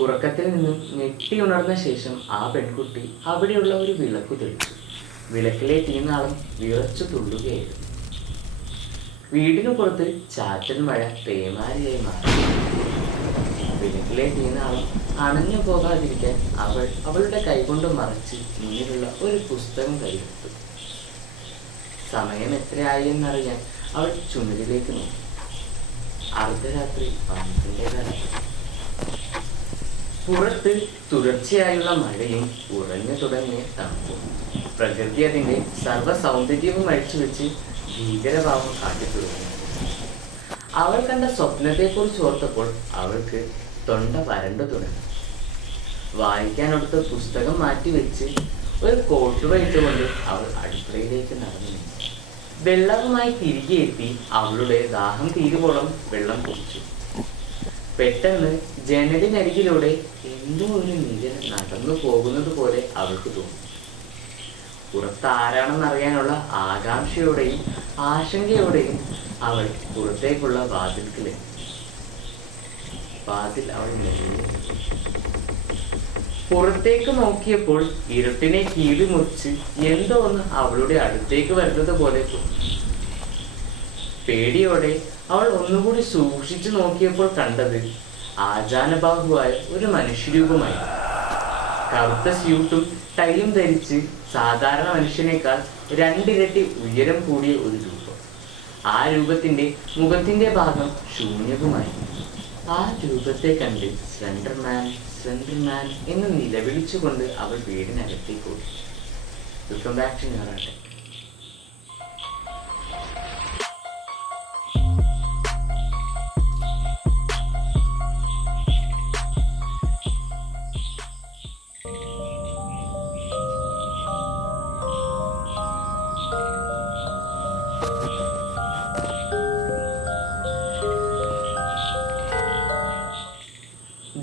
ഉറക്കത്തിൽ നിന്നും ഞെട്ടി ഉണർന്ന ശേഷം ആ പെൺകുട്ടി അവിടെയുള്ള ഒരു വിളക്ക് തെളിച്ചു. വിളക്കിലെ തീനാളം വിറച്ചു തുള്ളുകയായിരുന്നു. വീടിനു പുറത്ത് ചാറ്റൽ മഴ പേമാരിയായി മാറി. വിളക്കിലെ തീനാളം അണഞ്ഞു പോകാതിരിക്കാൻ അവൾ അവളുടെ കൈകൊണ്ട് മറച്ച് മുന്നിലുള്ള ഒരു പുസ്തകം കയ്യിലെടുത്തു. സമയം എത്രയായി എന്നറിയാൻ അവൾ ചുമരിലേക്ക് നോക്കി. അർദ്ധരാത്രി 12:30. പുറത്ത് തുടർച്ചയായുള്ള മഴയും ഉറഞ്ഞു തുടങ്ങിയ തണുപ്പും പ്രകൃതി അതിൻ്റെ സർവ്വ സൗന്ദര്യവും അഴിച്ചുവെച്ച് ഭീകരഭാവം കാട്ടിത്തുടങ്ങി. അവൾ കണ്ട സ്വപ്നത്തെക്കുറിച്ച് ഓർത്തപ്പോൾ അവൾക്ക് തൊണ്ട വരണ്ടു തുടങ്ങി. വായിക്കാനൊടുത്ത പുസ്തകം മാറ്റിവെച്ച് ഒരു കോട്ടുവ ഇട്ടുകൊണ്ട് അവൾ അടുക്കളയിലേക്ക് നടന്നു. വെള്ളവുമായി തിരികെ എത്തി അവളുടെ ദാഹം തീരുവോളം വെള്ളം കുടിച്ചു. പെട്ടെന്ന് ജനലിനരികിലൂടെ എന്തോ ഒരു നിഴൽ നടന്നു പോകുന്നത് പോലെ അവൾക്ക് തോന്നി. പുറത്താരാണെന്നറിയാനുള്ള ആകാംക്ഷയോടെയും ആശങ്കയോടെയും അവൾ പുറത്തേക്കുള്ള വാതിൽക്കിലെത്തി. വാതിൽ അവൾ മെല്ലെ പുറത്തേക്ക് നോക്കിയപ്പോൾ ഇരുട്ടിനെ കീറി മുറിച്ച് എന്തോ ഒന്ന് അവളുടെ അടുത്തേക്ക് വരുന്നത് പോലെ തോന്നി. പേടിയോടെ അവൾ ഒന്നുകൂടി സൂക്ഷിച്ചു നോക്കിയപ്പോൾ കണ്ടത് ആജാനബാഹുവായ ഒരു മനുഷ്യരൂപമായി. കറുത്ത സ്യൂട്ടും ടൈയും ധരിച്ച് സാധാരണ മനുഷ്യനേക്കാൾ 2 ഇരട്ടി ഉയരം കൂടിയ ഒരു രൂപം. ആ രൂപത്തിന്റെ മുഖത്തിന്റെ ഭാഗം ശൂന്യവുമായി. ആ രൂപത്തെ കണ്ട് സ്ലെൻഡർമാൻ സ്ലെൻഡർമാൻ എന്ന് നിലവിളിച്ചുകൊണ്ട് അവൾ വീടിനകത്തേക്ക് ഓടി. Welcome back to neurotech.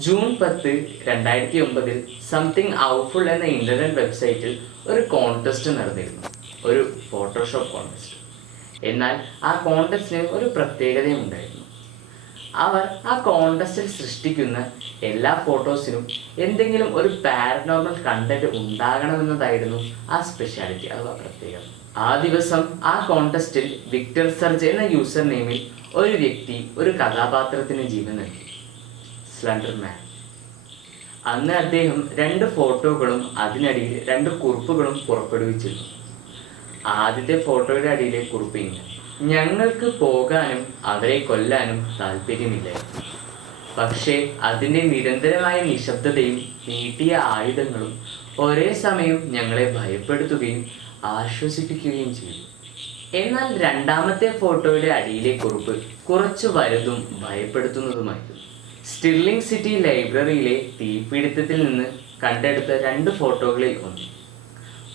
June 10, 2009 something awful എന്ന ഇന്റർനെറ്റ് വെബ്സൈറ്റിൽ ഒരു കോൺടെസ്റ്റ് നടന്നിരുന്നു. ഒരു ഫോട്ടോഷോപ്പ് കോൺടെസ്റ്റ്. എന്നാൽ ആ കോൺടെസ്റ്റിന് ഒരു പ്രത്യേകതയും ഉണ്ടായിരുന്നു. അവർ ആ കോൺടെസ്റ്റിൽ സൃഷ്ടിക്കുന്ന എല്ലാ ഫോട്ടോസിനും എന്തെങ്കിലും ഒരു പാരനോർമൽ കണ്ടന്റ് ഉണ്ടാകണമെന്നതായിരുന്നു ആ സ്പെഷ്യാലിറ്റി അഥവാ പ്രത്യേകത. ആ ദിവസം ആ കോൺടെസ്റ്റിൽ വിക്ടർ സർജ് എന്ന യൂസർ നെയിമിൽ ഒരു വ്യക്തി ഒരു കഥാപാത്രത്തിന് ജീവൻ നൽകി, സ്ലെൻഡർമാൻ. അന്ന് അദ്ദേഹം 2 ഫോട്ടോകളും അതിനടിയിൽ 2 കുറിപ്പുകളും പുറപ്പെടുവിച്ചിരുന്നു. ആദ്യത്തെ ഫോട്ടോയുടെ അടിയിലെ കുറിപ്പ് ഇങ്ങനെ: ഞങ്ങൾക്ക് പോകാനും അവരെ കൊല്ലാനും താല്പര്യമില്ലായിരുന്നു, പക്ഷേ അതിൻ്റെ നിരന്തരമായ നിശബ്ദതയും നീട്ടിയ ആയുധങ്ങളും ഒരേ സമയം ഞങ്ങളെ ഭയപ്പെടുത്തുകയും ആശ്വസിപ്പിക്കുകയും ചെയ്തു. എന്നാൽ രണ്ടാമത്തെ ഫോട്ടോയുടെ അടിയിലെ കുറിപ്പ് കുറച്ച് വലുതും ഭയപ്പെടുത്തുന്നതുമായിരുന്നു. സ്റ്റിർലിംഗ് സിറ്റി ലൈബ്രറിയിലെ തീപിടുത്തത്തിൽ നിന്ന് കണ്ടെടുത്ത 2 ഫോട്ടോകളിൽ ഒന്ന്.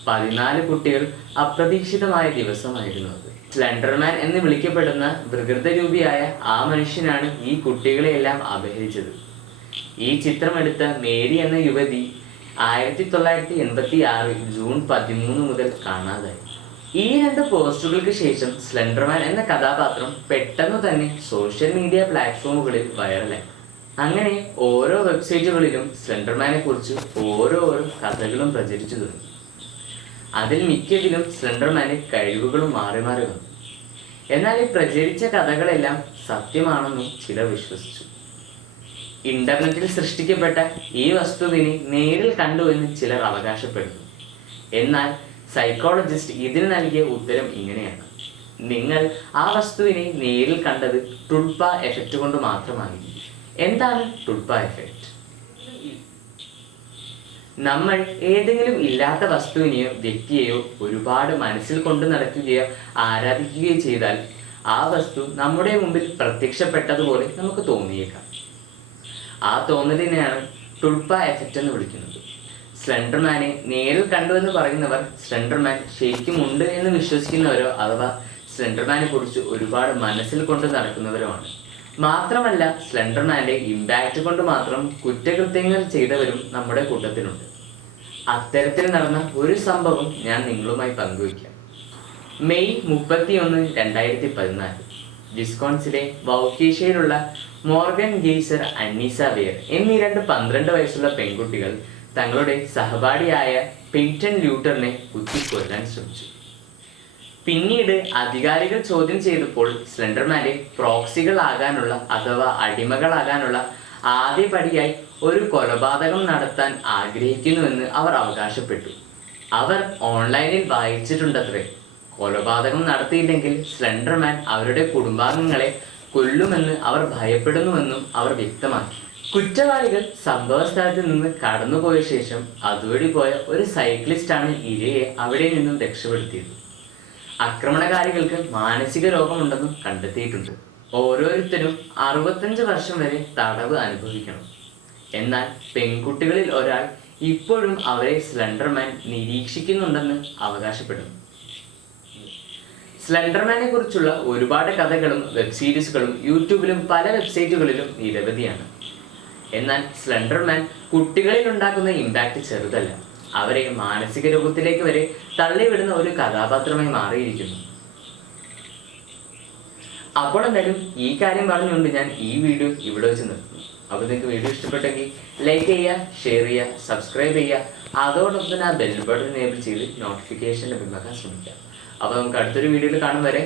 14 കുട്ടികൾ അപ്രതീക്ഷിതമായ ദിവസമായിരുന്നു അത്. സ്ലെൻഡർമാൻ എന്ന് വിളിക്കപ്പെടുന്ന വികൃതരൂപിയായ ആ മനുഷ്യനാണ് ഈ കുട്ടികളെയെല്ലാം അപഹരിച്ചത്. ഈ ചിത്രമെടുത്ത മേരി എന്ന യുവതി 1986 ജൂൺ 13 മുതൽ കാണാതായി. ഈ 2 പോസ്റ്റുകൾക്ക് ശേഷം സ്ലെൻഡർമാൻ എന്ന കഥാപാത്രം പെട്ടെന്ന് തന്നെ സോഷ്യൽ മീഡിയ പ്ലാറ്റ്ഫോമുകളിൽ വൈറലായി. അങ്ങനെ ഓരോ വെബ്സൈറ്റുകളിലും സ്ലെൻഡർമാനെ കുറിച്ച് ഓരോരോ കഥകളും പ്രചരിച്ചു തുടങ്ങി. അതിൽ മിക്കതിലും സ്ലെൻഡർമാന്റെ കഴിവുകളും മാറി മാറി വന്നു. എന്നാൽ ഈ പ്രചരിച്ച കഥകളെല്ലാം സത്യമാണെന്നും ചിലർ വിശ്വസിച്ചു. ഇന്റർനെറ്റിൽ സൃഷ്ടിക്കപ്പെട്ട ഈ വസ്തുവിനെ നേരിൽ കണ്ടുവെന്ന് ചിലർ അവകാശപ്പെടുന്നു. എന്നാൽ സൈക്കോളജിസ്റ്റ് ഇതിന് നൽകിയ ഉത്തരം ഇങ്ങനെയാണ്: നിങ്ങൾ ആ വസ്തുവിനെ നേരിൽ കണ്ടത് ടുഡ്പ എഫക്റ്റ് കൊണ്ട് മാത്രമായിരുന്നു. എന്താണ് ടുഡ്പ എഫക്റ്റ്? നമ്മൾ ഏതെങ്കിലും ഇല്ലാത്ത വസ്തുവിനെയോ വ്യക്തിയെയോ ഒരുപാട് മനസ്സിൽ കൊണ്ട് നടക്കുകയോ ആരാധിക്കുകയോ ചെയ്താൽ ആ വസ്തു നമ്മുടെ മുമ്പിൽ പ്രത്യക്ഷപ്പെട്ടതുപോലെ നമുക്ക് തോന്നിയേക്കാം. ആ തോന്നലിനെയാണ് ടുഡ്പ എഫക്റ്റ് എന്ന് വിളിക്കുന്നത്. സ്ലെൻഡർമാനെ നേരിൽ കണ്ടുവെന്ന് പറയുന്നവർ സ്ലെൻഡർമാൻ ശരിക്കും ഉണ്ട് എന്ന് വിശ്വസിക്കുന്നവരോ അഥവാ സ്ലെൻഡർമാനെ കുറിച്ച് ഒരുപാട് മനസ്സിൽ കൊണ്ട് നടക്കുന്നവരോ ആണ്. മാത്രമല്ല, സ്ലെൻഡർമാന്റെ ഇമ്പാക്റ്റ് കൊണ്ട് മാത്രം കുറ്റകൃത്യങ്ങൾ ചെയ്തവരും നമ്മുടെ കൂട്ടത്തിലുണ്ട്. അത്തരത്തിൽ നടന്ന ഒരു സംഭവം ഞാൻ നിങ്ങളുമായി പങ്കുവയ്ക്കാം. മെയ് 31, 2014 വിസ്കോൺസിലെ വൗക്കീഷ്യയിലുള്ള മോർഗൻ ഗെയ്സർ, അന്നീസ വെയർ എന്നീ 12 വയസ്സുള്ള പെൺകുട്ടികൾ തങ്ങളുടെ സഹപാഠിയായ പെയ്റ്റൺ ലൂട്ടറിനെ കുത്തിക്കൊല്ലാൻ ശ്രമിച്ചു. പിന്നീട് അധികാരികൾ ചോദ്യം ചെയ്തപ്പോൾ സ്ലെൻഡർമാന്റെ പ്രോക്സികളാകാനുള്ള അഥവാ അടിമകളാകാനുള്ള ആദ്യപടിയായി ഒരു കൊലപാതകം നടത്താൻ ആഗ്രഹിക്കുന്നുവെന്ന് അവർ അവകാശപ്പെട്ടു. അവർ ഓൺലൈനിൽ വായിച്ചിട്ടുണ്ടത്രേ, കൊലപാതകം നടത്തിയില്ലെങ്കിൽ സ്ലെൻഡർമാൻ അവരുടെ കുടുംബാംഗങ്ങളെ കൊല്ലുമെന്ന് അവർ ഭയപ്പെടുന്നുവെന്നും അവർ വ്യക്തമാക്കി. കുറ്റവാളികൾ സംഭവ സ്ഥലത്ത് നിന്ന് കടന്നുപോയ ശേഷം അതുവഴി പോയ ഒരു സൈക്ലിസ്റ്റാണ് ഇരയെ അവിടെ നിന്നും രക്ഷപ്പെടുത്തിയത്. ആക്രമണകാരികൾക്ക് മാനസിക രോഗമുണ്ടെന്നും കണ്ടെത്തിയിട്ടുണ്ട്. ഓരോരുത്തരും 65 വർഷം വരെ തടവ് അനുഭവിക്കണം. എന്നാൽ പെൺകുട്ടികളിൽ ഒരാൾ ഇപ്പോഴും അവരെ സ്ലെൻഡർമാൻ നിരീക്ഷിക്കുന്നുണ്ടെന്ന് അവകാശപ്പെടുന്നു. സ്ലെൻഡർമാനെ കുറിച്ചുള്ള ഒരുപാട് കഥകളും വെബ് സീരീസുകളും യൂട്യൂബിലും പല വെബ്സൈറ്റുകളിലും നിരവധിയാണ്. എന്നാൽ സ്ലെൻഡർമാൻ കുട്ടികളിൽ ഉണ്ടാക്കുന്ന ഇമ്പാക്റ്റ് ചെറുതല്ല. അവരെ മാനസിക രോഗത്തിലേക്ക് വരെ തള്ളിവിടുന്ന ഒരു കഥാപാത്രമായി മാറിയിരിക്കുന്നു. അപ്പോൾ എന്തായാലും ഈ കാര്യം പറഞ്ഞുകൊണ്ട് ഞാൻ ഈ വീഡിയോ ഇവിടെ വെച്ച് നിർത്തുന്നു. അപ്പോൾ നിങ്ങൾക്ക് വീഡിയോ ഇഷ്ടപ്പെട്ടെങ്കിൽ ലൈക്ക് ചെയ്യുക, ഷെയർ ചെയ്യുക, സബ്സ്ക്രൈബ് ചെയ്യുക. അതോടൊപ്പം തന്നെ ആ ബെൽ ബട്ടൺ എനേബിൾ ചെയ്ത് നോട്ടിഫിക്കേഷൻ ലഭ്യമാക്കാൻ ശ്രമിക്കുക. അപ്പോൾ നമുക്ക് അടുത്തൊരു വീഡിയോയിൽ കാണും വരെ